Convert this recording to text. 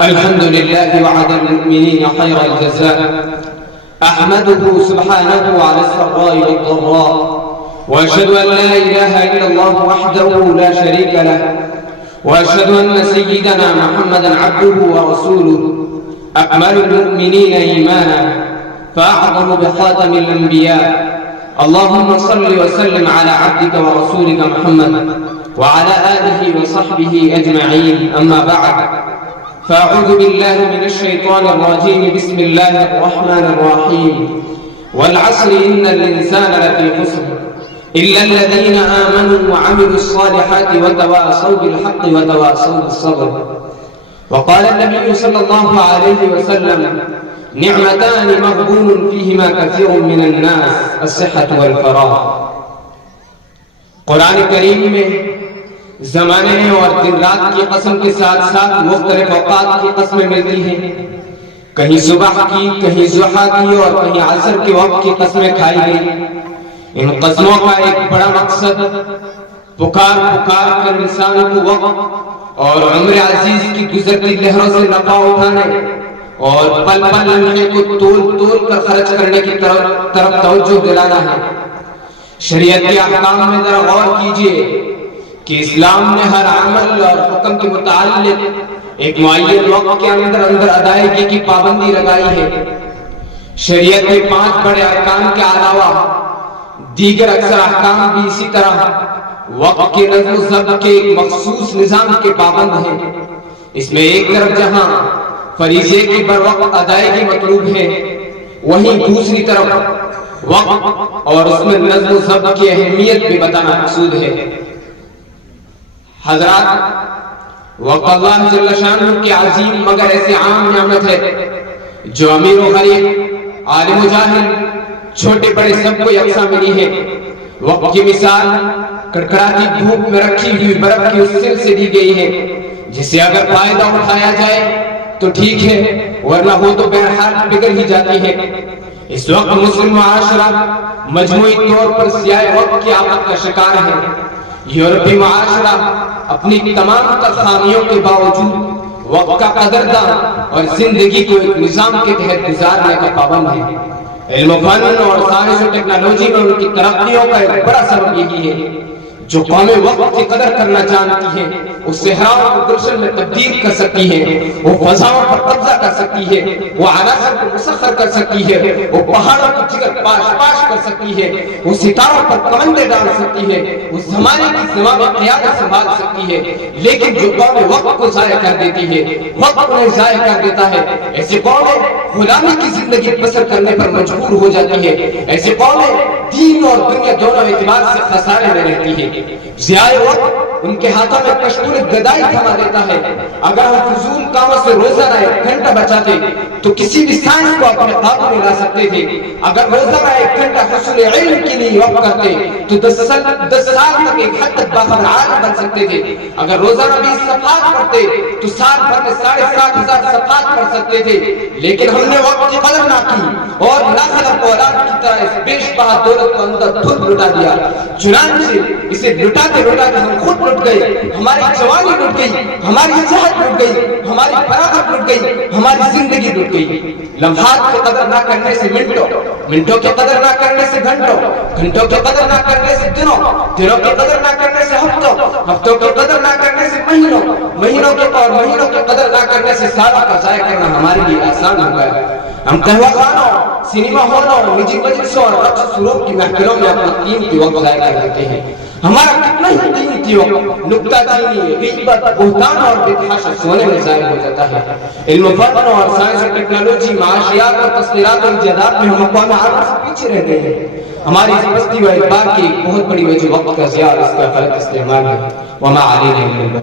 الحمد لله وعد المؤمنين خير الجزاء. أحمده سبحانه على السراء والضراء، وأشهد أن لا إله إلا الله وحده لا شريك له، وأشهد أن سيدنا محمدا عبده ورسوله أكمل المؤمنين إيمانا فأعظم بخاتم الأنبياء. اللهم صل وسلم على عبدك ورسولك محمد وعلى آله وصحبه أجمعين. أما بعد، فأعوذ بالله من الشيطان الرجيم. بسم الله الرحمن الرحيم. والعصر إن الإنسان لفي خسر إلا الذين آمنوا وعملوا الصالحات وتواصوا بالحق وتواصوا بالصبر. وقال النبي صلى الله عليه وسلم: نعمتان مغبون فيهما كثير من الناس، الصحة والفراغ. قرآن کریم میں زمانے اور دن رات کی قسم کے ساتھ ساتھ مختلف اوقات کی قسمیں ملتی ہیں. کہیں صبح کی، کہیں ضحیٰ کی اور کہیں عصر کے وقت کی قسمیں کھائی گئی. ان قسموں کا ایک بڑا مقصد پکار کر انسان کو وقت اور عمر عزیز کی گزرتی لہروں سے نفع اٹھانے اور پل پل لمحے کو تول کر خرچ کرنے کی طرف توجہ دلانا ہے. شریعت کے احکام میں ذرا غور کیجئے کہ اسلام نے ہر عمل اور حکم کے متعلق ایک معین وقت کے اندر ادائیگی کی پابندی لگائی ہے. شریعت میں 5 بڑے ارکان کے علاوہ دیگر اکثر احکام بھی اسی طرح وقت کے نظم و ضبط کے ایک مخصوص نظام کے پابند ہیں. اس میں ایک طرف جہاں فریضے کی بر وقت ادائیگی مطلوب ہے، وہیں دوسری طرف وقت اور اس میں نظم و ضبط کی اہمیت بھی بتانا مقصود ہے. حضرات، وقت اللہ جل شانہ کی عظیم مگر ایسی عام نعمت ہے جو امیر و غریب، عالم و جاہل، چھوٹے بڑے سب کو یکساں ملی ہے. وقت کی مثال کڑکڑاتی دھوپ میں رکھی ہوئی برف کی اس سل سے دی گئی ہے جسے اگر فائدہ اٹھایا جائے تو ٹھیک ہے، ورنہ ہو تو بہرحال بگڑ ہی جاتی ہے. اس وقت مسلم معاشرہ مجموعی طور پر سیاہ وقت کی آفت کا شکار ہے. یورپی معاشرہ اپنی تمام تر خامیوں کے باوجود وقت کا قدردان اور زندگی کو ایک نظام کے تحت گزارنے کا پابند ہے. علم و فن اور سائنس و ٹیکنالوجی میں ان کی ترقیوں کا ایک بڑا سبب یہی ہے. جو قومیں وقت کی قدر کرنا جانتی ہیں وہ صحراؤں کو گلشن میں تبدیل کر سکتی ہے، وہ فضاؤں پر قبضہ کر سکتی ہے، وہ عناصر کو مسخر کر سکتی ہے، وہ پہاڑوں کی جگر پاش کر سکتی ہے، وہ ستاروں پر کمندے ڈال سکتی ہے، وہ زمانے کی زمامی قیادت سنبھال سکتی ہے. لیکن جو قومیں وقت کو ضائع کر دیتی ہے، وقت انہیں ضائع کر دیتا ہے، ایسی قومیں غلامی کی زندگی بسر کرنے پر مجبور ہو جاتی ہے. ایسی قومیں دین اور دنیا دونوں اعتبار سے خسارے میں رہتی ہے. ضیاء وقت ان کے ہاتھوں میں کشکول گدائی تھما دیتا ہے. اگر ہم فضول کاموں سے روزانہ 1 گھنٹہ بچاتے تو کسی بھی سائنس کو اپنے قابو میں لا سکتے تھے. اگر روزانہ 1 گھنٹہ حصول علم کے لیے وقت کرتے تو 10 سال تک ایک حد تک باخبر عالم بن سکتے تھے. اگر روزانہ 20 صفحات پڑھتے تو سال بھر میں 7,500 صفحات پڑھ سکتے تھے. لیکن ہم نے وقت کی قدر نہ کی اور ناخلق اولاد کی طرح اس بیش بہا دولت کو اندر خود لٹا دیا. چنانچہ اسے لٹاتے ہم خود لٹ گئے. ہماری جوانی لٹ گئی، ہماری صحت لٹ گئی، ہماری فراغت لٹ گئی، ہماری زندگی لٹ گئی. لمحات کی قدر نہ کرنے سے منٹوں کی قدر نہ کرنے سے گھنٹوں کی قدر نہ کرنے سے دنوں کی قدر نہ کرنے سے ہفتوں کی قدر نہ کرنے سے مہینوں کی قدر نہ کرنے سے سالوں کا ضائع کرنا ہمارے لیے آسان ہو گیا. ہم قہوہ خانوں، سینما ہالوں، نجی مجلسوں اور رقص سروپ کی محفلوں میں اپنا قیمتی وقت ضائع کر دیتے ہیں. ہمارا کتنا ہی قیمتی وقت نکتہ چینی، غیبت، بہتان اور بتحاشا سونے میں ضائع ہو جاتا ہے. علم و فن اور سائنس اور ٹیکنالوجی، معاشیات اور تصویرات اور ایجادات میں ہم اقوام عالم سے پیچھے رہ گئے ہیں. ہماری اس پستی و اعتبار کی ایک بہت بڑی وجہ وقت کا ضیاع اور اس کا غلط استعمال ہے. وما علینا